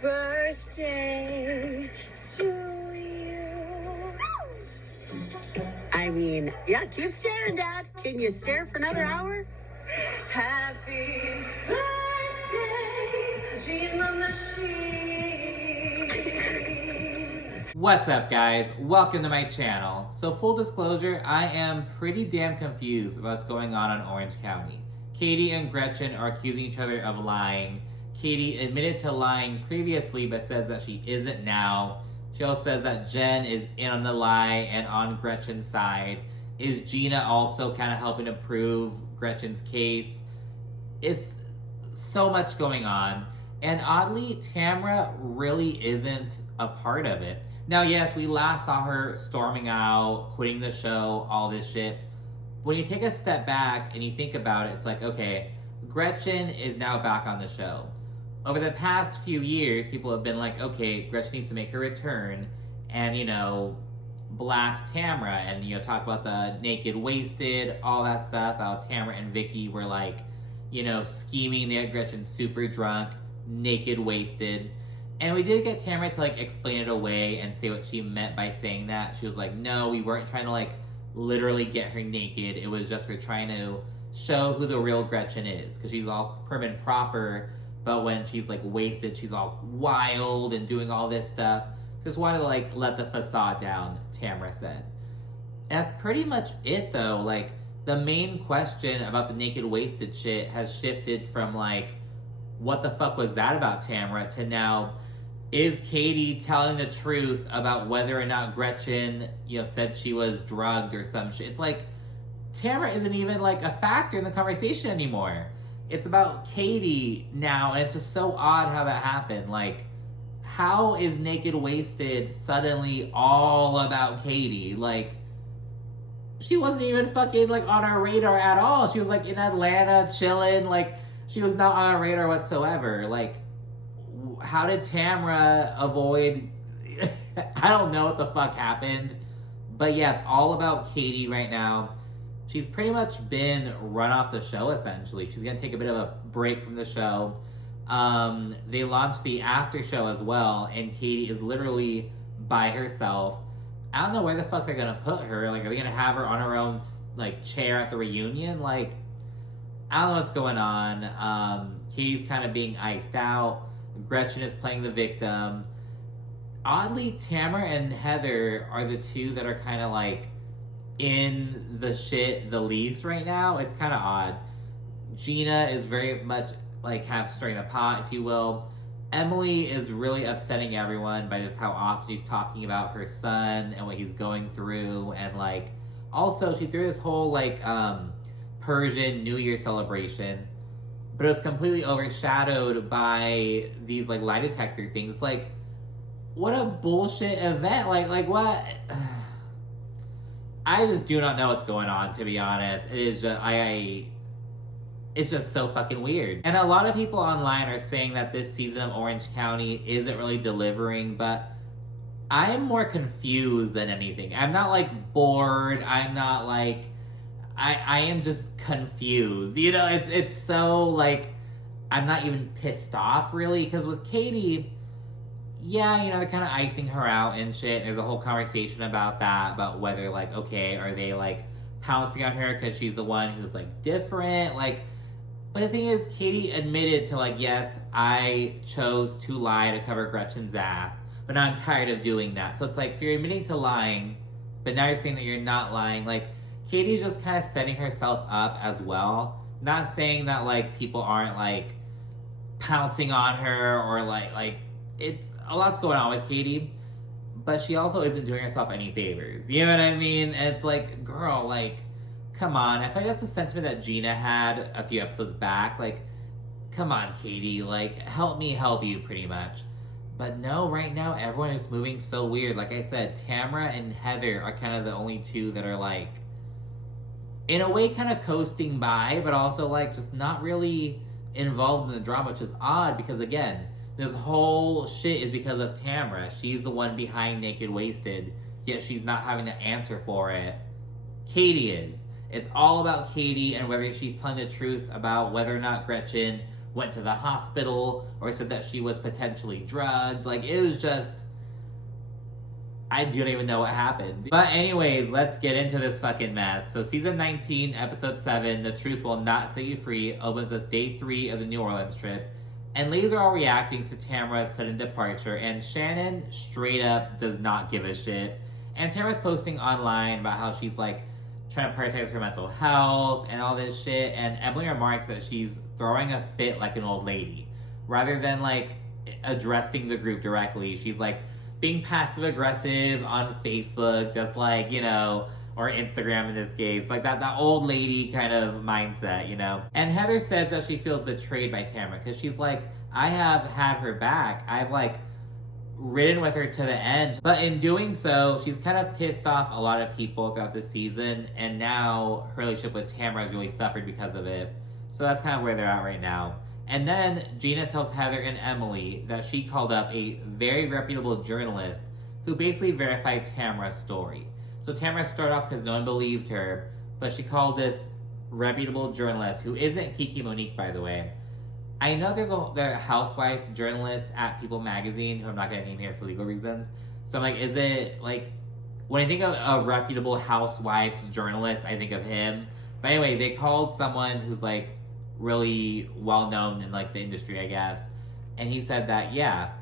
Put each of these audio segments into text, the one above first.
birthday to you. I mean, yeah, keep staring, Dad. Can you stare for another hour? Happy birthday, Gina Machine. What's up, guys? Welcome to my channel. So full disclosure, I am pretty damn confused about what's going on in Orange County. Katie and Gretchen are accusing each other of lying. Katie admitted to lying previously, but says that she isn't now. She also says that Jen is in on the lie and on Gretchen's side. Is Gina also kind of helping to prove Gretchen's case? It's so much going on. And oddly, Tamra really isn't a part of it. Now, yes, we last saw her storming out, quitting the show, all this shit. When you take a step back and you think about it, it's like, okay, Gretchen is now back on the show. Over the past few years, people have been like, okay, Gretchen needs to make her return and, blast Tamra and, talk about the naked wasted, all that stuff, how Tamra and Vicky were like, scheming to get Gretchen super drunk, naked wasted. And we did get Tamra to explain it away and say what she meant by saying that. She was like, no, we weren't trying to literally get her naked. It was just we're trying to show who the real Gretchen is, because she's all prim and proper, but when she's wasted, she's all wild and doing all this stuff. Just wanted to let the facade down, Tamra said. And that's pretty much it though. The main question about the naked wasted shit has shifted from what the fuck was that about Tamra to now, is Katie telling the truth about whether or not Gretchen, said she was drugged or some shit? It's Tamra isn't even a factor in the conversation anymore. It's about Katie now, and it's just so odd how that happened. How is Naked Wasted suddenly all about Katie? She wasn't even fucking on our radar at all. She was in Atlanta chilling. She was not on our radar whatsoever. How did Tamra avoid? I don't know what the fuck happened. But yeah, it's all about Katie right now. She's pretty much been run off the show, essentially. She's going to take a bit of a break from the show. They launched the after show as well, and Katie is literally by herself. I don't know where the fuck they're going to put her. Are they going to have her on her own, chair at the reunion? I don't know what's going on. Katie's kind of being iced out. Gretchen is playing the victim. Oddly, Tamara and Heather are the two that are kind of in the shit the least right now. It's kind of odd. Gina is very much half stirring the pot, if you will. Emily is really upsetting everyone by just how often she's talking about her son and what he's going through, and also she threw this whole Persian New Year celebration, but it was completely overshadowed by these lie detector things. It's what a bullshit event. What? I just do not know what's going on, to be honest. It is just, it's just so fucking weird. And a lot of people online are saying that this season of Orange County isn't really delivering, but I'm more confused than anything. I'm not bored. I'm not I am just confused. It's so I'm not even pissed off really, because with Katie, yeah, they're kind of icing her out and shit. There's a whole conversation about that, about whether, okay, are they, pouncing on her because she's the one who's, different? But the thing is, Katie admitted to, yes, I chose to lie to cover Gretchen's ass, but now I'm tired of doing that. So it's so you're admitting to lying, but now you're saying that you're not lying. Katie's just kind of setting herself up as well. Not saying that, people aren't, pouncing on her or, it's a lot's going on with Katie, but she also isn't doing herself any favors. You know what I mean? And it's girl, come on. I think that's a sentiment that Gina had a few episodes back. Come on, Katie. Help me help you, pretty much. But no, right now, everyone is moving so weird. Like I said, Tamra and Heather are kind of the only two that are, in a way, kind of coasting by, but also, just not really involved in the drama, which is odd because, again, this whole shit is because of Tamra. She's the one behind Naked Wasted, yet she's not having to answer for it. Katie is. It's all about Katie and whether she's telling the truth about whether or not Gretchen went to the hospital or said that she was potentially drugged. Like, it was just, I don't even know what happened. But anyways, let's get into this fucking mess. So season 19, episode 7, The Truth Will Not Set You Free, opens with day 3 of the New Orleans trip. And ladies are all reacting to Tamara's sudden departure, and Shannon straight up does not give a shit. And Tamara's posting online about how she's like trying to prioritize her mental health and all this shit. And Emily remarks that she's throwing a fit like an old lady. Rather than like addressing the group directly, she's like being passive aggressive on Facebook, just like, you know, or Instagram in this case, like that old lady kind of mindset, you know? And Heather says that she feels betrayed by Tamra because she's like, I have had her back. I've like ridden with her to the end. But in doing so, she's kind of pissed off a lot of people throughout the season. And now her relationship with Tamra has really suffered because of it. So that's kind of where they're at right now. And then Gina tells Heather and Emily that she called up a very reputable journalist who basically verified Tamra's story. So Tamra started off because no one believed her, but she called this reputable journalist, who isn't Kiki Monique, by the way. I know there's a housewife journalist at People Magazine, who I'm not going to name here for legal reasons. So I'm like, is it like, when I think of a reputable housewives journalist, I think of him. But anyway, they called someone who's like really well known in like the industry, I guess. And he said that, yeah,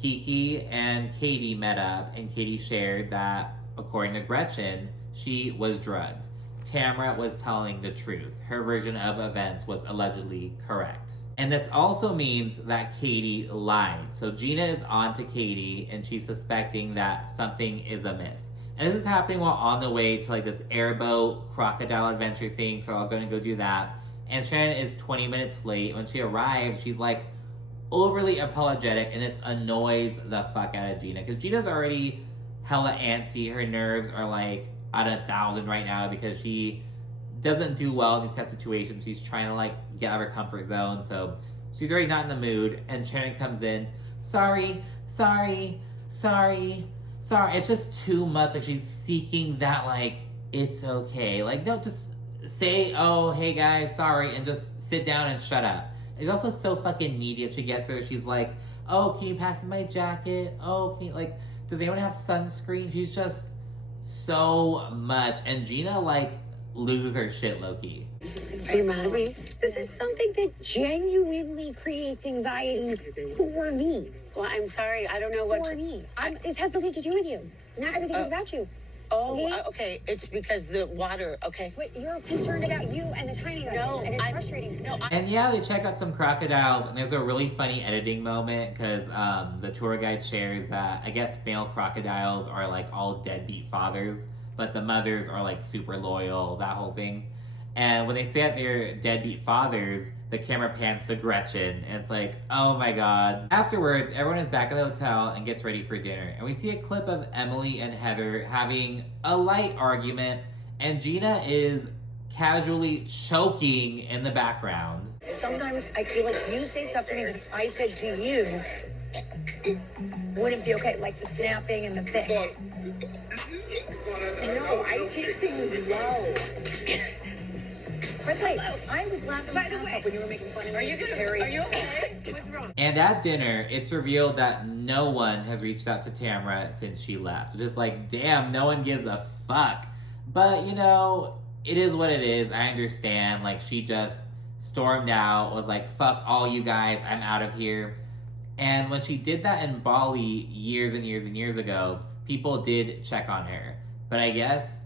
Kiki and Katie met up, and Katie shared that, according to Gretchen, she was drugged. Tamra was telling the truth. Her version of events was allegedly correct. And this also means that Katie lied. So Gina is on to Katie, and she's suspecting that something is amiss. And this is happening while on the way to like this airboat crocodile adventure thing, so I'm going to go do that. And Shannon is 20 minutes late. When she arrives, she's like overly apologetic, and this annoys the fuck out of Gina, because Gina's already hella antsy. Her nerves are like at 1,000 right now because she doesn't do well in these kind of situations. She's trying to like get out of her comfort zone, so she's already not in the mood. And Shannon comes in, sorry. It's just too much. Like, she's seeking that like, it's okay. Like, don't just say, oh, hey guys, sorry, and just sit down and shut up. She's also so fucking needy. And she gets there, she's like, oh, can you pass me my jacket? Oh, can you, like, does anyone have sunscreen? She's just so much. And Gina, like, loses her shit low-key. Are you mad at me? This is something that genuinely creates anxiety for me. Well, I'm sorry. I don't know what For me. It has nothing to do with you. Not everything is about you. Oh, okay. It's because the water. Okay. Wait, you're concerned about you and the timing of No, it, and it's I'm frustrating. no. And yeah, they check out some crocodiles, and there's a really funny editing moment because the tour guide shares that I guess male crocodiles are like all deadbeat fathers, but the mothers are like super loyal, that whole thing. And when they say that they're deadbeat fathers, the camera pans to Gretchen, and it's like, oh my god. Afterwards, everyone is back at the hotel and gets ready for dinner. And we see a clip of Emily and Heather having a light argument, and Gina is casually choking in the background. Sometimes I feel like you say stuff to me that if I said to you, wouldn't be okay, like the snapping and the thing. No, I take things low. But like, I was laughing my ass off when you were making fun of me. Are you okay? What's wrong? And at dinner, it's revealed that no one has reached out to Tamra since she left. Just like, damn, no one gives a fuck. But, you know, it is what it is. I understand. Like, she just stormed out, was like, fuck all you guys, I'm out of here. And when she did that in Bali years and years and years ago, people did check on her. But I guess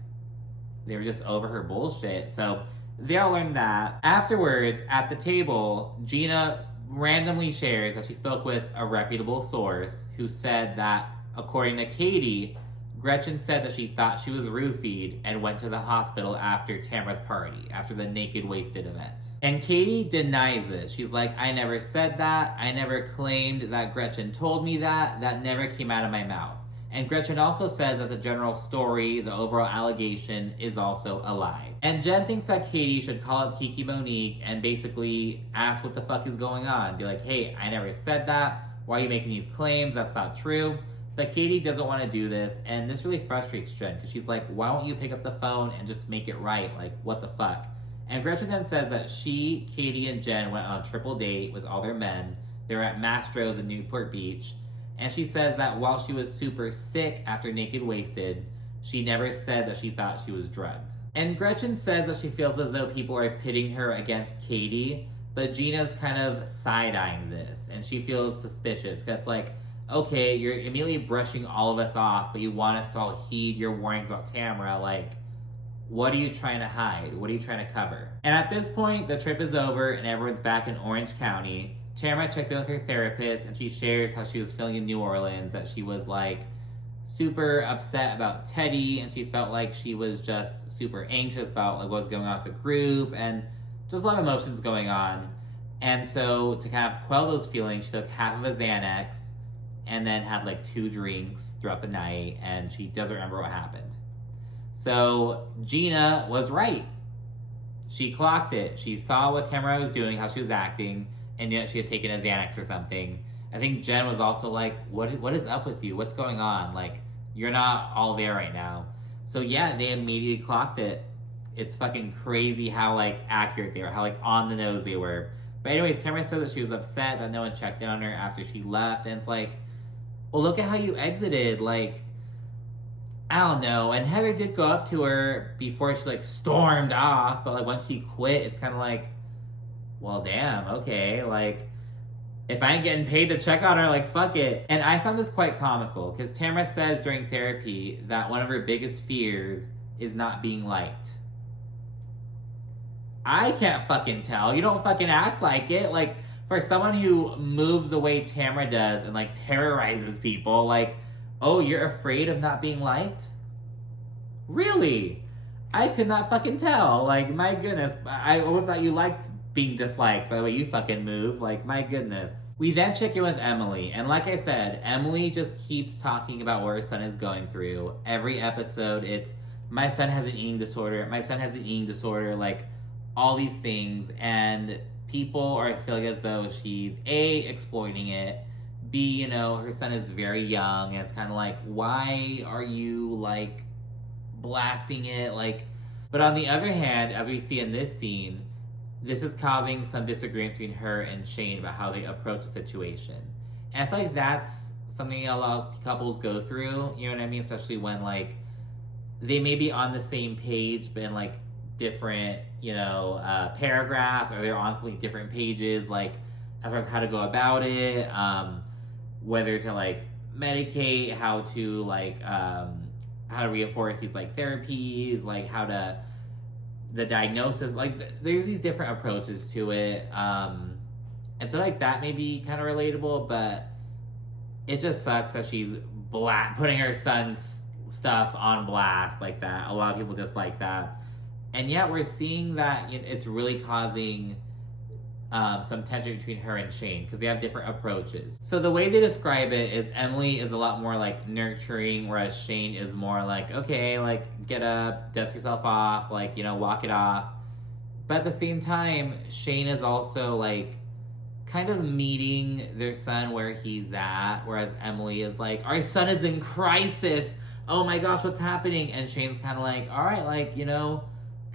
they were just over her bullshit. So they all learned that. Afterwards, at the table, Gina randomly shares that she spoke with a reputable source who said that, according to Katie, Gretchen said that she thought she was roofied and went to the hospital after Tamra's party, after the Naked Wasted event. And Katie denies this. She's like, I never said that. I never claimed that Gretchen told me that. That never came out of my mouth. And Gretchen also says that the general story, the overall allegation, is also a lie. And Jen thinks that Katie should call up Kiki Monique and basically ask what the fuck is going on. Be like, hey, I never said that. Why are you making these claims? That's not true. But Katie doesn't want to do this, and this really frustrates Jen, because she's like, why don't you pick up the phone and just make it right? Like, what the fuck? And Gretchen then says that she, Katie, and Jen went on a triple date with all their men. They were at Mastro's in Newport Beach. And she says that while she was super sick after Naked Wasted, she never said that she thought she was drugged. And Gretchen says that she feels as though people are pitting her against Katie, but Gina's kind of side-eyeing this, and she feels suspicious. Because it's like, okay, you're immediately brushing all of us off, but you want us to all heed your warnings about Tamara. Like, what are you trying to hide? What are you trying to cover? And at this point, the trip is over and everyone's back in Orange County. Tamara checks in with her therapist and she shares how she was feeling in New Orleans, that she was like super upset about Teddy and she felt like she was just super anxious about like what was going on with the group and just a lot of emotions going on. And so to kind of quell those feelings, she took half of a Xanax and then had like 2 drinks throughout the night and she doesn't remember what happened. So Gina was right. She clocked it. She saw what Tamara was doing, how she was acting, and yet she had taken a Xanax or something. I think Jen was also like, what is up with you? What's going on? Like, you're not all there right now. So yeah, they immediately clocked it. It's fucking crazy how like accurate they were, how like on the nose they were. But anyways, Tamara said that she was upset that no one checked in on her after she left. And it's like, well, look at how you exited. Like, I don't know. And Heather did go up to her before she like stormed off. But like once she quit, it's kind of like, well, damn, okay. Like, if I ain't getting paid to check on her, like, fuck it. And I found this quite comical because Tamara says during therapy that one of her biggest fears is not being liked. I can't fucking tell. You don't fucking act like it. Like, for someone who moves the way Tamara does and, like, terrorizes people, like, oh, you're afraid of not being liked? Really? I could not fucking tell. Like, my goodness. I always thought you liked being disliked by the way you fucking move. Like, my goodness. We then check in with Emily. And like I said, Emily just keeps talking about what her son is going through. Every episode, it's, my son has an eating disorder. My son has an eating disorder. Like, all these things. And people are feeling as though she's A, exploiting it. B, you know, her son is very young. And it's kind of like, why are you, like, blasting it? Like, but on the other hand, as we see in this scene, this is causing some disagreement between her and Shane about how they approach the situation. And I feel like that's something a lot of couples go through, you know what I mean? Especially when, like, they may be on the same page, but in, like, different, you know, paragraphs, or they're on completely different pages, like, as far as how to go about it, whether to, like, medicate, how to, like, how to reinforce these, like, therapies, like, how to, the diagnosis, like, there's these different approaches to it, and so, like, that may be kind of relatable, but it just sucks that she's putting her son's stuff on blast like that. A lot of people dislike that, and yet we're seeing that it's really causing some tension between her and Shane because they have different approaches. So the way they describe it is Emily is a lot more like nurturing, whereas Shane is more like, okay, like, get up, dust yourself off, like, you know, walk it off. But at the same time, Shane is also like kind of meeting their son where he's at, whereas Emily is like, our son is in crisis. Oh my gosh, what's happening? And Shane's kind of like, all right, like, you know,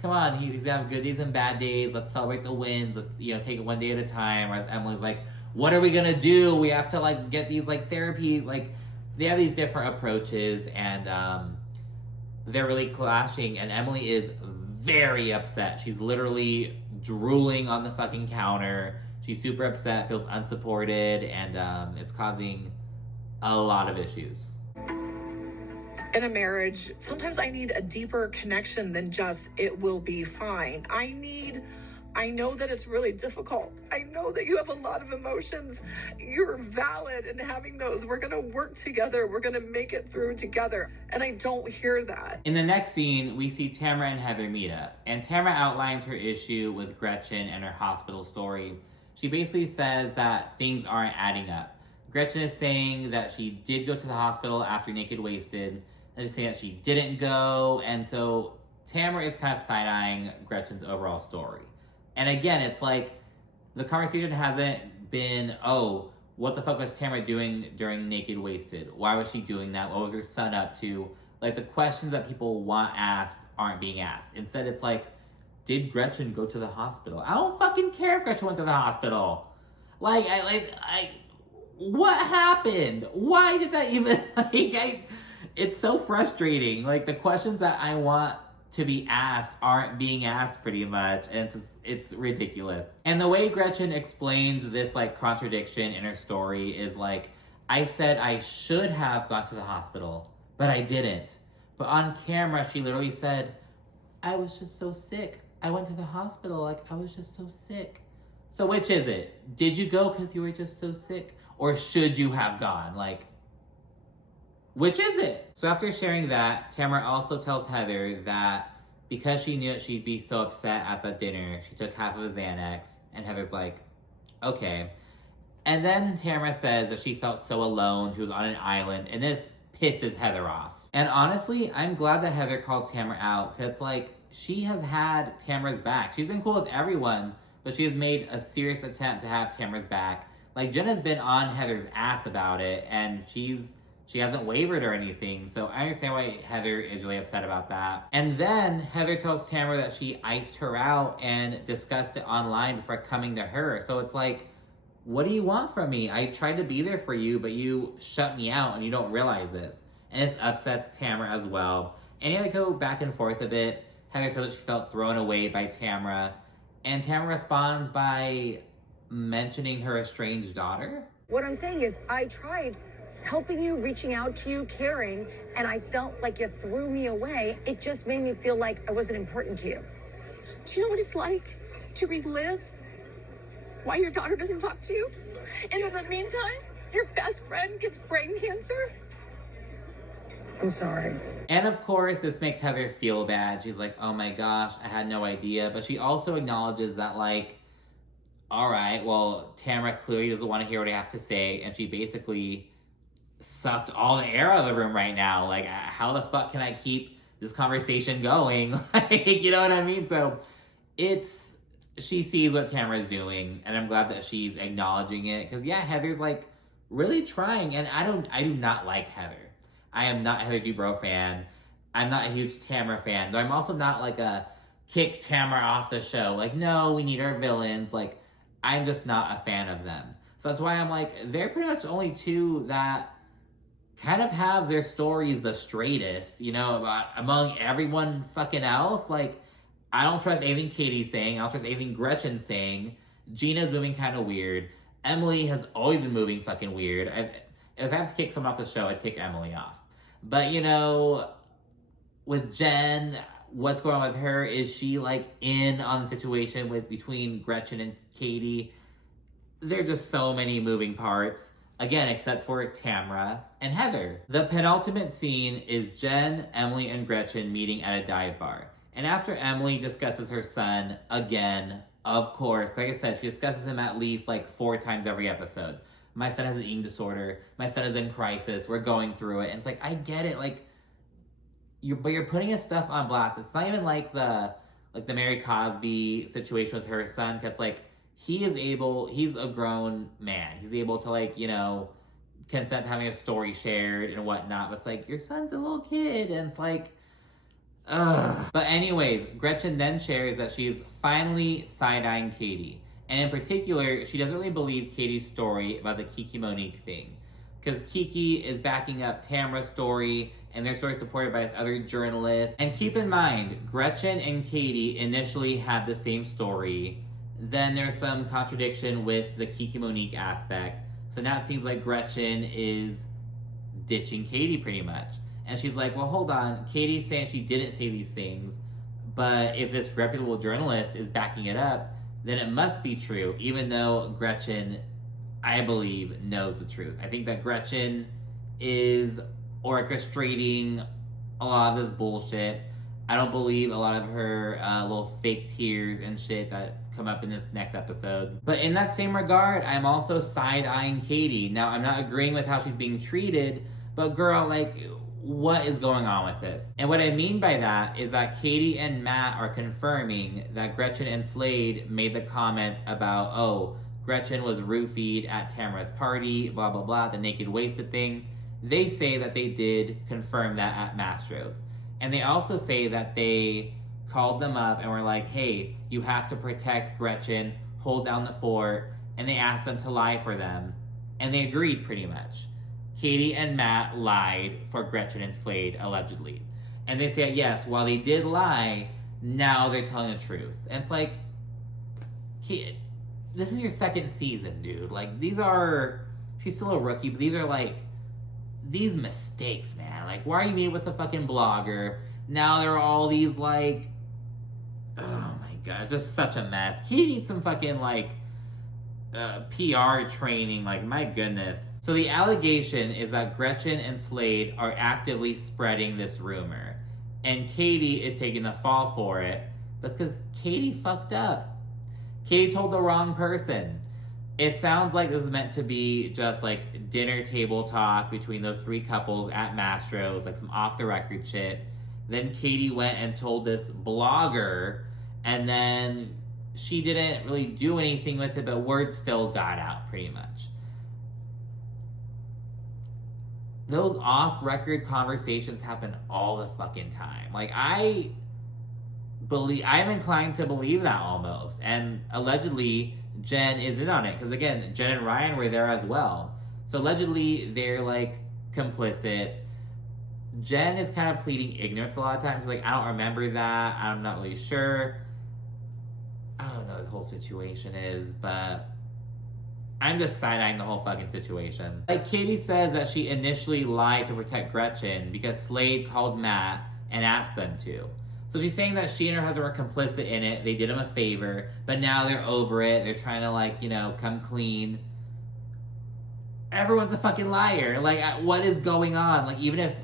come on, he's gonna have good days and bad days. Let's celebrate the wins. Let's, you know, take it one day at a time. Whereas Emily's like, what are we gonna do? We have to, like, get these, like, therapies. Like, they have these different approaches, and they're really clashing. And Emily is very upset. She's literally drooling on the fucking counter. She's super upset, feels unsupported, and it's causing a lot of issues. In a marriage, sometimes I need a deeper connection than just, it will be fine. I know that it's really difficult. I know that you have a lot of emotions. You're valid in having those. We're going to work together. We're going to make it through together. And I don't hear that. In the next scene, we see Tamara and Heather meet up. And Tamara outlines her issue with Gretchen and her hospital story. She basically says that things aren't adding up. Gretchen is saying that she did go to the hospital after Naked Wasted. And she's saying that she didn't go. And so Tamara is kind of side-eyeing Gretchen's overall story. And again, it's like, the conversation hasn't been, oh, what the fuck was Tamara doing during Naked Wasted? Why was she doing that? What was her son up to? Like, the questions that people want asked aren't being asked. Instead, it's like, did Gretchen go to the hospital? I don't fucking care if Gretchen went to the hospital. Like, what happened? Why did that even, it's so frustrating. Like, the questions that I want to be asked aren't being asked pretty much, and it's ridiculous. And the way Gretchen explains this, like, contradiction in her story is like, I said I should have gone to the hospital, but I didn't. But on camera, she literally said, I was just so sick. I went to the hospital, like, I was just so sick. So which is it? Did you go because you were just so sick? Or should you have gone? Like, which is it? So after sharing that, Tamara also tells Heather that because she knew that she'd be so upset at the dinner, she took half of a Xanax, and Heather's like, okay. And then Tamara says that she felt so alone, she was on an island, and this pisses Heather off. And honestly, I'm glad that Heather called Tamara out, because, like, she has had Tamara's back. She's been cool with everyone, but she has made a serious attempt to have Tamara's back. Like, Jenna's been on Heather's ass about it, and she hasn't wavered or anything, so I understand why Heather is really upset about that. And then Heather tells Tamara that she iced her out and discussed it online before coming to her. So it's like, what do you want from me? I tried to be there for you, but you shut me out and you don't realize this. And this upsets Tamara as well. And they go back and forth a bit. Heather says that she felt thrown away by Tamara. And Tamara responds by mentioning her estranged daughter. What I'm saying is, I tried helping you, reaching out to you, caring, and I felt like you threw me away. It just made me feel like I wasn't important to you. Do you know what it's like to relive why your daughter doesn't talk to you? And in the meantime, your best friend gets brain cancer? I'm sorry. And of course, this makes Heather feel bad. She's like, oh my gosh, I had no idea. But she also acknowledges that, like, all right, well, Tamara clearly doesn't want to hear what I have to say. And she basically sucked all the air out of the room right now. Like, how the fuck can I keep this conversation going? Like, you know what I mean? So she sees what Tamara's doing, and I'm glad that she's acknowledging it. Because, yeah, Heather's, like, really trying. And I do not like Heather. I am not a Heather Dubrow fan. I'm not a huge Tamara fan. Though I'm also not, like, a kick Tamara off the show. Like, no, we need our villains. Like, I'm just not a fan of them. So that's why I'm like, they're pretty much the only two that kind of have their stories the straightest, you know, among everyone fucking else. Like, I don't trust anything Katie's saying. I don't trust anything Gretchen's saying. Gina's moving kind of weird. Emily has always been moving fucking weird. If I have to kick someone off the show, I'd kick Emily off. But, you know, with Jen, what's going on with her? Is she, like, in on the situation between Gretchen and Katie? There are just so many moving parts. Again, except for Tamara and Heather. The penultimate scene is Jen, Emily, and Gretchen meeting at a dive bar. And after Emily discusses her son, again, of course, like I said, she discusses him at least, like, 4 times every episode. My son has an eating disorder. My son is in crisis. We're going through it. And it's like, I get it. Like, you're putting his stuff on blast. It's not even like the Mary Cosby situation with her son. Cause like, he's a grown man. He's able to, like, you know, consent to having a story shared and whatnot. But it's like, your son's a little kid. And it's like, ugh. But anyways, Gretchen then shares that she's finally side-eyeing Katie. And in particular, she doesn't really believe Katie's story about the Kiki Monique thing. Because Kiki is backing up Tamara's story, and their story is supported by this other journalist. And keep in mind, Gretchen and Katie initially had the same story. Then there's some contradiction with the Kiki Monique aspect. So now it seems like Gretchen is ditching Katie pretty much. And she's like, well, hold on. Katie's saying she didn't say these things. But if this reputable journalist is backing it up, then it must be true, even though Gretchen, I believe, knows the truth. I think that Gretchen is orchestrating a lot of this bullshit. I don't believe a lot of her little fake tears and shit that come up in this next episode. But in that same regard, I'm also side-eyeing Katie. Now, I'm not agreeing with how she's being treated, but girl, like, what is going on with this? And what I mean by that is that Katie and Matt are confirming that Gretchen and Slade made the comments about, oh, Gretchen was roofied at Tamara's party, blah, blah, blah, the naked wasted thing. They say that they did confirm that at Mastro's. And they also say that they called them up and were like, hey, you have to protect Gretchen, hold down the fort, and they asked them to lie for them. And they agreed pretty much. Katie and Matt lied for Gretchen and Slade, allegedly. And they said, yes, while they did lie, now they're telling the truth. And it's like, this is your second season, dude. Like, she's still a rookie, but these are like, these mistakes, man. Like, why are you meeting with a fucking blogger? Now there are all these, like, oh my god, it's just such a mess. Katie needs some fucking, like, PR training, like, my goodness. So the allegation is that Gretchen and Slade are actively spreading this rumor. And Katie is taking the fall for it. But it's because Katie fucked up. Katie told the wrong person. It sounds like this is meant to be just like dinner table talk between those three couples at Mastro's, like some off the record shit. Then Katie went and told this blogger, and then she didn't really do anything with it, but word still got out pretty much. Those off record conversations happen all the fucking time. Like, I'm inclined to believe that almost. And allegedly, Jen is in on it. Because again, Jen and Ryan were there as well. So allegedly, they're like complicit. Jen is kind of pleading ignorance a lot of times. She's like, I don't remember that. I'm not really sure. I don't know what the whole situation is, but I'm just side-eyeing the whole fucking situation. Like, Katie says that she initially lied to protect Gretchen because Slade called Matt and asked them to. So she's saying that she and her husband were complicit in it. They did him a favor, but now they're over it. They're trying to, like, you know, come clean. Everyone's a fucking liar. Like, what is going on? Like, even if...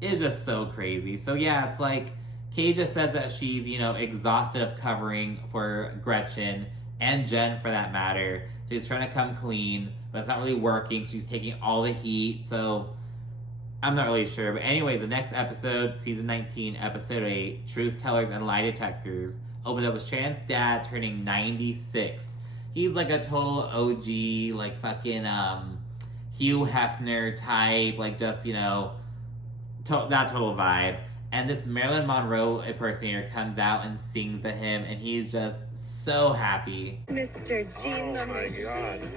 it's just so crazy. So, yeah, it's like, Kay just says that she's, you know, exhausted of covering for Gretchen and Jen, for that matter. She's trying to come clean, but it's not really working. So she's taking all the heat. So... I'm not really sure. But anyways, the next episode, season 19, episode 8, Truth Tellers and Lie Detectors, opens up with Shannon's dad turning 96. He's like a total OG, like fucking Hugh Hefner type, like just, you know, that total vibe. And this Marilyn Monroe impersonator comes out and sings to him, and he's just so happy. Mr. Gene the Machine.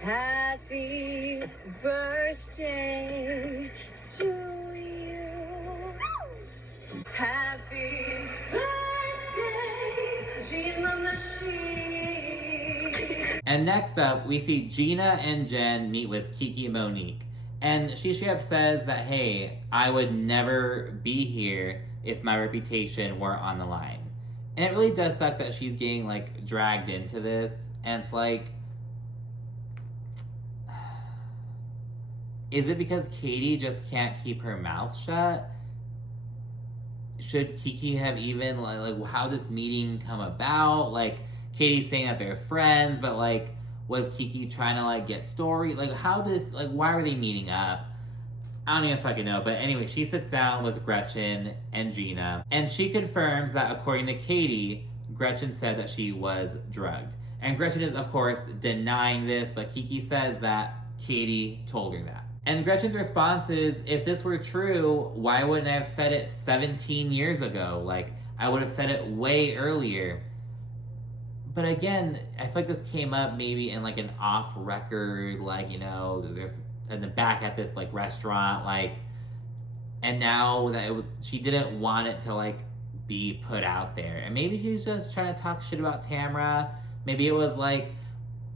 Happy birthday to you. Happy birthday, Gene the Machine. And next up, we see Gina and Jen meet with Kiki and Monique. And she straight up says that, hey, I would never be here if my reputation were on the line. And it really does suck that she's getting, like, dragged into this. And it's like, is it because Katie just can't keep her mouth shut? Should Kiki have even, like how did this meeting come about? Like, Katie's saying that they're friends, but, like, was Kiki trying to, like, get story? Like, why were they meeting up? I don't even fucking know. But anyway, she sits down with Gretchen and Gina, and she confirms that according to Katie, Gretchen said that she was drugged. And Gretchen is, of course, denying this, but Kiki says that Katie told her that. And Gretchen's response is, if this were true, why wouldn't I have said it 17 years ago? Like, I would have said it way earlier. But again, I feel like this came up maybe in, like, an off-record, like, you know, there's in the back at this, like, restaurant, like, and now that she didn't want it to, like, be put out there. And maybe she's just trying to talk shit about Tamra. Maybe it was, like,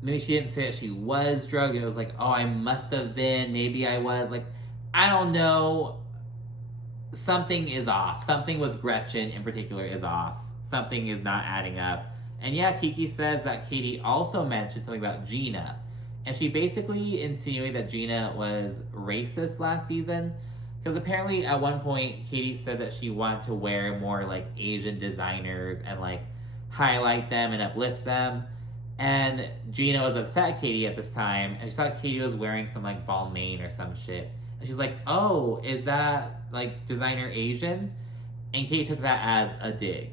maybe she didn't say that she was drugged. It was like, oh, I must have been. Maybe I was. Like, I don't know. Something is off. Something with Gretchen in particular is off. Something is not adding up. And yeah, Kiki says that Katie also mentioned something about Gina. And she basically insinuated that Gina was racist last season. Because apparently at one point, Katie said that she wanted to wear more, like, Asian designers and, like, highlight them and uplift them. And Gina was upset at Katie at this time, and she thought Katie was wearing some, like, Balmain or some shit. And she's like, oh, is that, like, designer Asian? And Katie took that as a dig.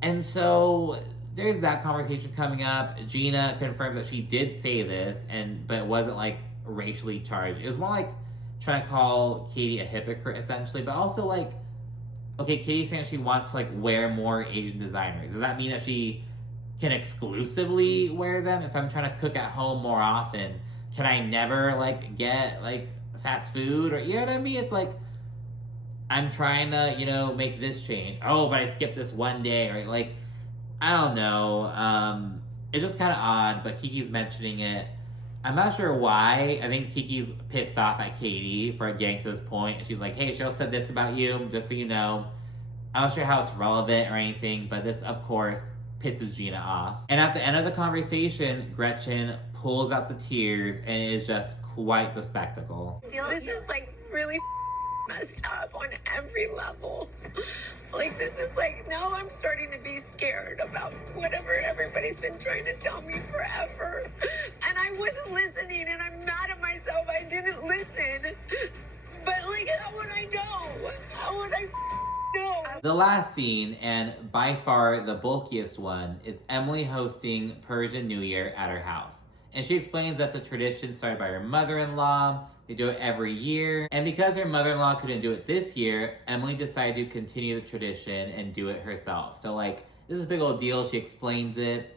And so there's that conversation coming up. Gina confirms that she did say this, but it wasn't, like, racially charged. It was more like trying to call Katie a hypocrite, essentially. But also, like, okay, Katie's saying she wants to, like, wear more Asian designers. Does that mean that she can exclusively wear them? If I'm trying to cook at home more often, can I never, like, get, like, fast food? Or, you know what I mean? It's like, I'm trying to, you know, make this change. Oh, but I skipped this one day. Or, like, I don't know. It's just kind of odd, but Kiki's mentioning it. I'm not sure why. I think Kiki's pissed off at Katie for getting to this point. And she's like, hey, Cheryl said this about you, just so you know. I'm not sure how it's relevant or anything, but this, of course, pisses Gina off. And at the end of the conversation, Gretchen pulls out the tears and it is just quite the spectacle. This is like really messed up on every level. Like, this is like, now I'm starting to be scared about whatever everybody's been trying to tell me forever. And I wasn't listening, and I'm mad at myself. I didn't listen. But, like, how would I know? How would I know? The last scene, and by far the bulkiest one, is Emily hosting Persian New Year at her house. And she explains that's a tradition started by her mother-in-law. They do it every year. And because her mother-in-law couldn't do it this year, Emily decided to continue the tradition and do it herself. So, like, this is a big old deal. She explains it.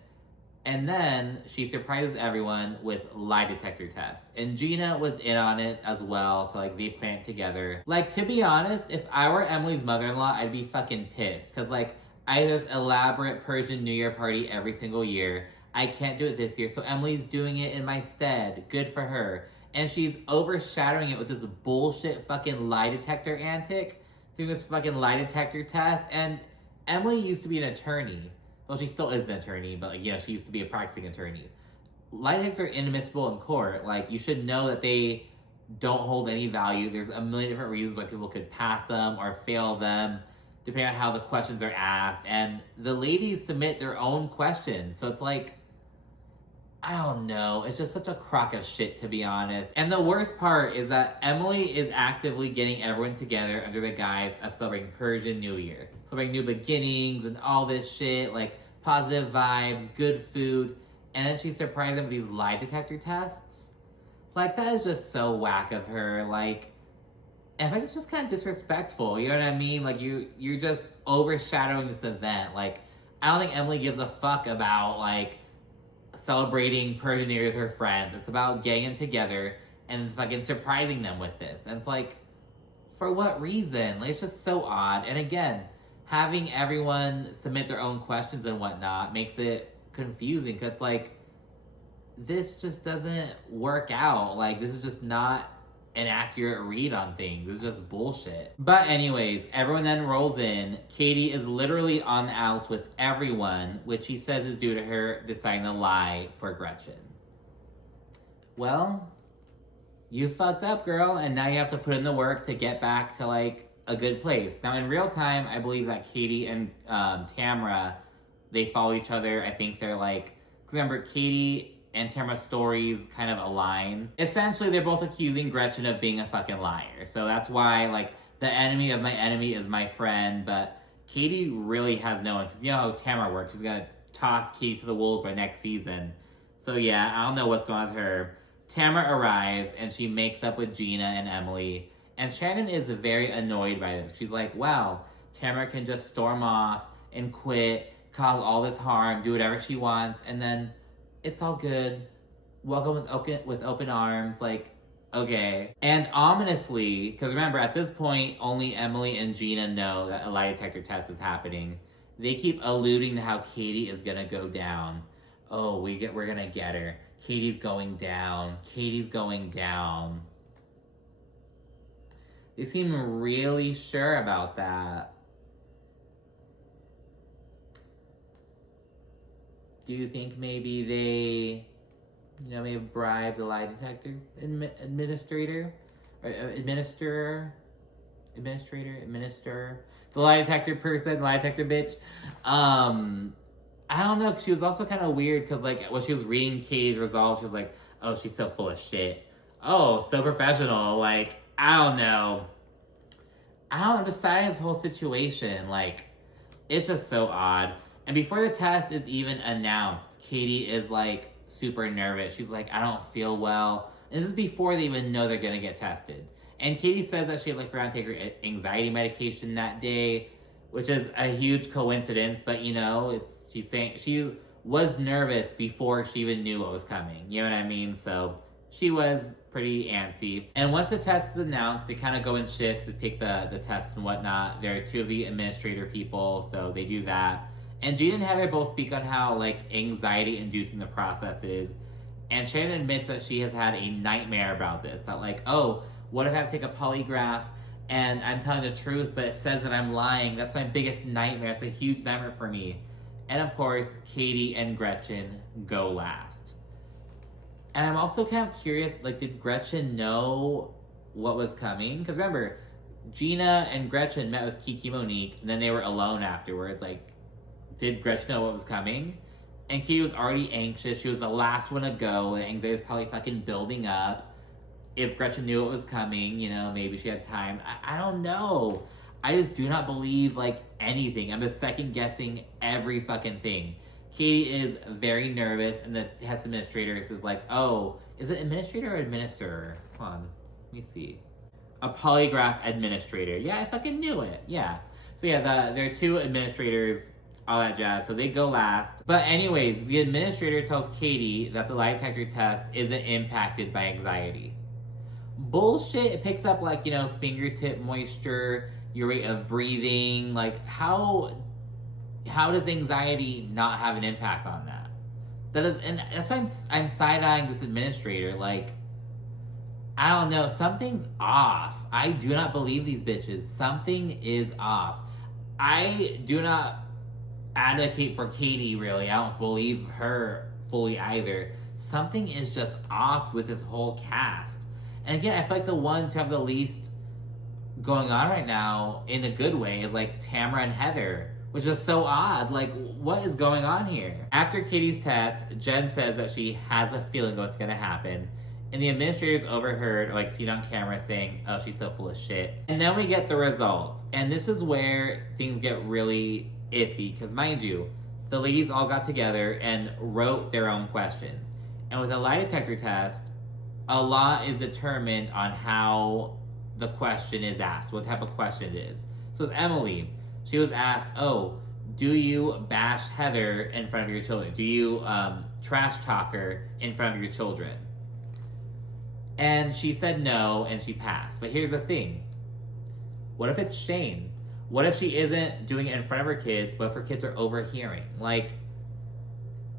And then she surprises everyone with lie detector tests. And Gina was in on it as well. So, like, they plan it together. Like, to be honest, if I were Emily's mother-in-law, I'd be fucking pissed. Because, like, I have this elaborate Persian New Year party every single year. I can't do it this year. So Emily's doing it in my stead. Good for her. And she's overshadowing it with this bullshit fucking lie detector antic, doing this fucking lie detector test. And Emily used to be an attorney. Well, she still is an attorney, but, like, yeah, she used to be a practicing attorney. Lie detectors are inadmissible in court. Like, you should know that they don't hold any value. There's a million different reasons why people could pass them or fail them, depending on how the questions are asked. And the ladies submit their own questions. So it's like, I don't know. It's just such a crock of shit, to be honest. And the worst part is that Emily is actively getting everyone together under the guise of celebrating Persian New Year. Celebrating new beginnings and all this shit, like positive vibes, good food. And then she's surprising them with these lie detector tests. Like, that is just so whack of her. Like, and it's just kind of disrespectful. You know what I mean? Like, you're just overshadowing this event. Like, I don't think Emily gives a fuck about, like, celebrating Persian New Year with her friends. It's about getting them together and fucking surprising them with this. And it's like, for what reason? Like, it's just so odd. And again, having everyone submit their own questions and whatnot makes it confusing, because it's like, this just doesn't work out. Like, this is just not an accurate read on things. It's just bullshit. But anyways, everyone then rolls in. Katie is literally on the outs with everyone, which he says is due to her deciding to lie for Gretchen. Well, you fucked up, girl, and now you have to put in the work to get back to, like, a good place. Now, in real time, I believe that Katie and Tamra, they follow each other. I think they're, like, because remember, Katie and Tamara's stories kind of align. Essentially, they're both accusing Gretchen of being a fucking liar. So that's why, like, the enemy of my enemy is my friend. But Katie really has no one, because you know how Tamara works. She's gonna toss Katie to the wolves by next season. So yeah, I don't know what's going on with her. Tamara arrives, and she makes up with Gina and Emily. And Shannon is very annoyed by this. She's like, wow, Tamara can just storm off and quit, cause all this harm, do whatever she wants, and then it's all good. Welcome with open arms. Like, okay. And ominously, because remember, at this point, only Emily and Gina know that a lie detector test is happening. They keep alluding to how Katie is gonna go down. Oh, we're gonna get her. Katie's going down. Katie's going down. They seem really sure about that. Do you think maybe they, may have bribed the lie detector administrator? Or administer, the lie detector person, lie detector bitch. I don't know, 'cause she was also kind of weird, because, like, when she was reading Katie's results, she was like, oh, she's so full of shit. Oh, so professional. Like, I don't know. I'm deciding this whole situation. Like, it's just so odd. And before the test is even announced, Katie is, like, super nervous. She's like, I don't feel well. And this is before they even know they're gonna get tested. And Katie says that she like forgot to take her anxiety medication that day, which is a huge coincidence, but you know, she's saying she was nervous before she even knew what was coming. You know what I mean? So she was pretty antsy. And once the test is announced, they kind of go in shifts to take the test and whatnot. There are two of the administrator people, so they do that. And Gina and Heather both speak on how like anxiety-inducing the process is. And Shannon admits that she has had a nightmare about this. That like, oh, what if I have to take a polygraph and I'm telling the truth, but it says that I'm lying? That's my biggest nightmare. It's a huge nightmare for me. And of course, Katie and Gretchen go last. And I'm also kind of curious, like, did Gretchen know what was coming? Because remember, Gina and Gretchen met with Kiki Monique, and then they were alone afterwards. Like, did Gretchen know what was coming? And Katie was already anxious. She was the last one to go. The anxiety was probably fucking building up. If Gretchen knew what was coming, you know, maybe she had time. I don't know. I just do not believe, like, anything. I'm just second guessing every fucking thing. Katie is very nervous, and the test administrator is like, oh, is it administrator or administrator? Hold on, let me see. A polygraph administrator. Yeah, I fucking knew it. Yeah. So yeah, there are two administrators, all that jazz. So they go last. But anyways, the administrator tells Katie that the lie detector test isn't impacted by anxiety. Bullshit. It picks up like, you know, fingertip moisture, your rate of breathing. Like, how does anxiety not have an impact on that? That is, and that's why I'm side-eyeing this administrator. Like, I don't know, something's off. I do not believe these bitches. Something is off. I do not advocate for Katie, really. I don't believe her fully either. Something is just off with this whole cast. And again, I feel like the ones who have the least going on right now in a good way is like Tamra and Heather, which is so odd. Like, what is going on here? After Katie's test, Jen says that she has a feeling what's gonna happen. And the administrators overheard, or like seen on camera, saying, oh, she's so full of shit. And then we get the results. And this is where things get really iffy. Because mind you, the ladies all got together and wrote their own questions. And with a lie detector test, a lot is determined on how the question is asked, what type of question it is. So with Emily, she was asked, oh, do you bash Heather in front of your children? Do you trash talk her in front of your children? And she said no, and she passed. But here's the thing. What if it's Shane? What if she isn't doing it in front of her kids, but if her kids are overhearing? Like,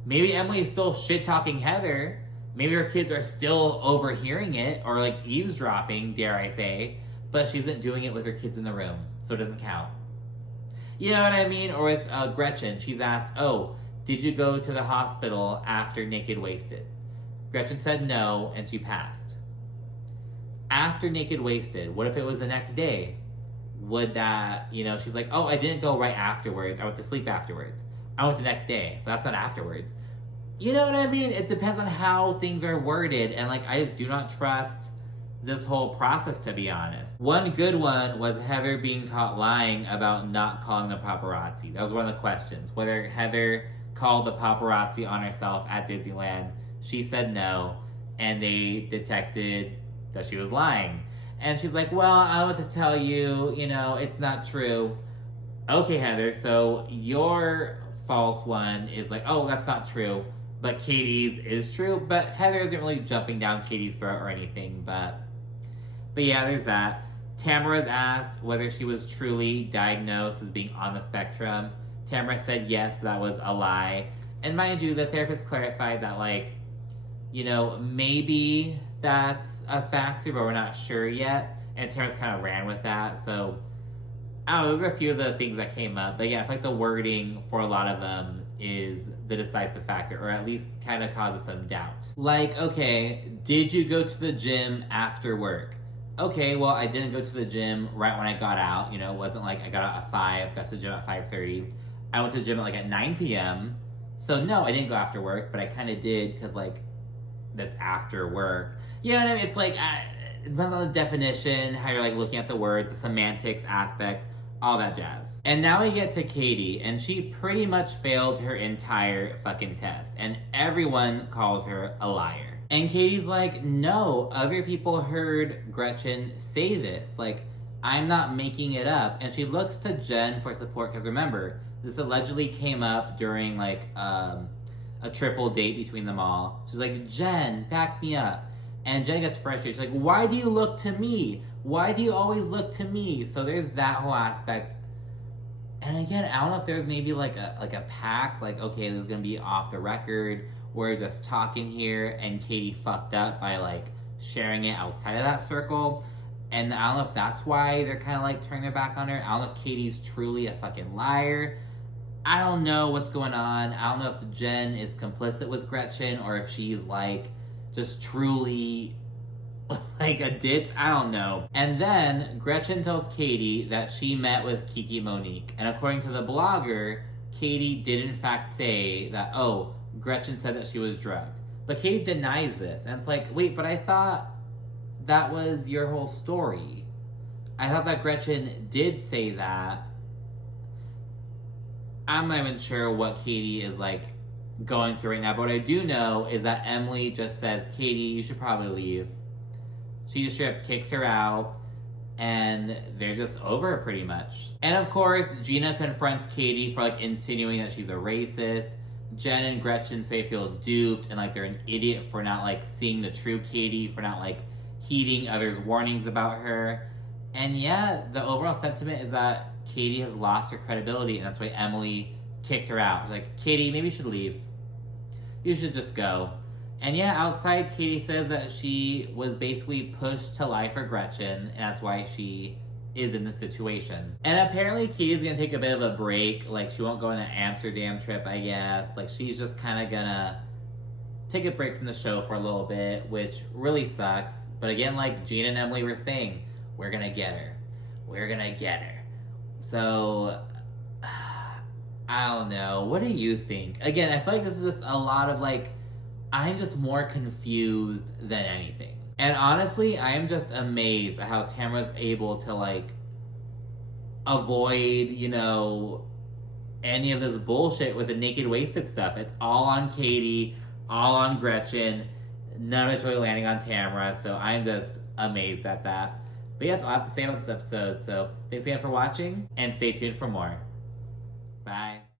maybe Emily is still shit-talking Heather. Maybe her kids are still overhearing it, or like eavesdropping, dare I say, but she isn't doing it with her kids in the room, so it doesn't count. You know what I mean? Or with Gretchen, she's asked, oh, did you go to the hospital after Naked Wasted? Gretchen said no, and she passed. After Naked Wasted, what if it was the next day? Would that, you know, she's like, oh, I didn't go right afterwards. I went to sleep afterwards. I went the next day, but that's not afterwards. You know what I mean? It depends on how things are worded, and like, I just do not trust this whole process, to be honest. One good one was Heather being caught lying about not calling the paparazzi. That was one of the questions. Whether Heather called the paparazzi on herself at Disneyland. She said no, and they detected that she was lying. And she's like, well, I want to tell you, you know, it's not true. Okay, Heather, so your false one is like, oh, that's not true, but Katie's is true. But Heather isn't really jumping down Katie's throat or anything, but yeah, there's that. Tamara was asked whether she was truly diagnosed as being on the spectrum. Tamara said yes, but that was a lie. And mind you, the therapist clarified that, like, you know, maybe that's a factor, but we're not sure yet. And Tamara's kind of ran with that. So, I don't know, those are a few of the things that came up. But yeah, I feel like the wording for a lot of them is the decisive factor, or at least kind of causes some doubt. Like, okay, did you go to the gym after work? Okay, well, I didn't go to the gym right when I got out. You know, it wasn't like I got out at 5, got to the gym at 5:30. I went to the gym at 9 p.m. So no, I didn't go after work, but I kind of did because, like, that's after work. You know what I mean? It's like, it depends on the definition, how you're, like, looking at the words, the semantics aspect, all that jazz. And now we get to Katie, and she pretty much failed her entire fucking test. And everyone calls her a liar. And Katie's like, no, other people heard Gretchen say this. Like, I'm not making it up. And she looks to Jen for support, because remember, this allegedly came up during like a triple date between them all. She's like, Jen, back me up. And Jen gets frustrated. She's like, why do you look to me? Why do you always look to me? So there's that whole aspect. And again, I don't know if there's maybe like a pact, like, okay, this is gonna be off the record. We're just talking here, and Katie fucked up by like sharing it outside of that circle. And I don't know if that's why they're kind of like turning their back on her. I don't know if Katie's truly a fucking liar. I don't know what's going on. I don't know if Jen is complicit with Gretchen or if she's like just truly like a ditz. I don't know. And then Gretchen tells Katie that she met with Kiki Monique. And according to the blogger, Katie did in fact say that, oh, Gretchen said that she was drugged. But Katie denies this. And it's like, wait, but I thought that was your whole story. I thought that Gretchen did say that. I'm not even sure what Katie is like going through right now. But what I do know is that Emily just says, Katie, you should probably leave. She just straight up kicks her out. And they're just over pretty much. And of course, Gina confronts Katie for like insinuating that she's a racist. Jen and Gretchen say they feel duped and like they're an idiot for not like seeing the true Katie, for not like heeding others' warnings about her. And yeah, the overall sentiment is that Katie has lost her credibility, and that's why Emily kicked her out. She's like, Katie, maybe you should leave. You should just go. And yeah, outside, Katie says that she was basically pushed to lie for Gretchen, and that's why she is in this situation. And apparently Katie's gonna take a bit of a break. Like, she won't go on an Amsterdam trip, I guess. Like, she's just kind of gonna take a break from the show for a little bit, which really sucks. But again, like Gina and Emily were saying, we're gonna get her. We're gonna get her. So, I don't know. What do you think? Again, I feel like this is just a lot of like, I'm just more confused than anything. And honestly, I am just amazed at how Tamra's able to like avoid, you know, any of this bullshit with the naked wasted stuff. It's all on Katie, all on Gretchen. None of it's really landing on Tamra. So I'm just amazed at that. But yeah, that's all I have to say about this episode. So thanks again for watching, and stay tuned for more. Bye.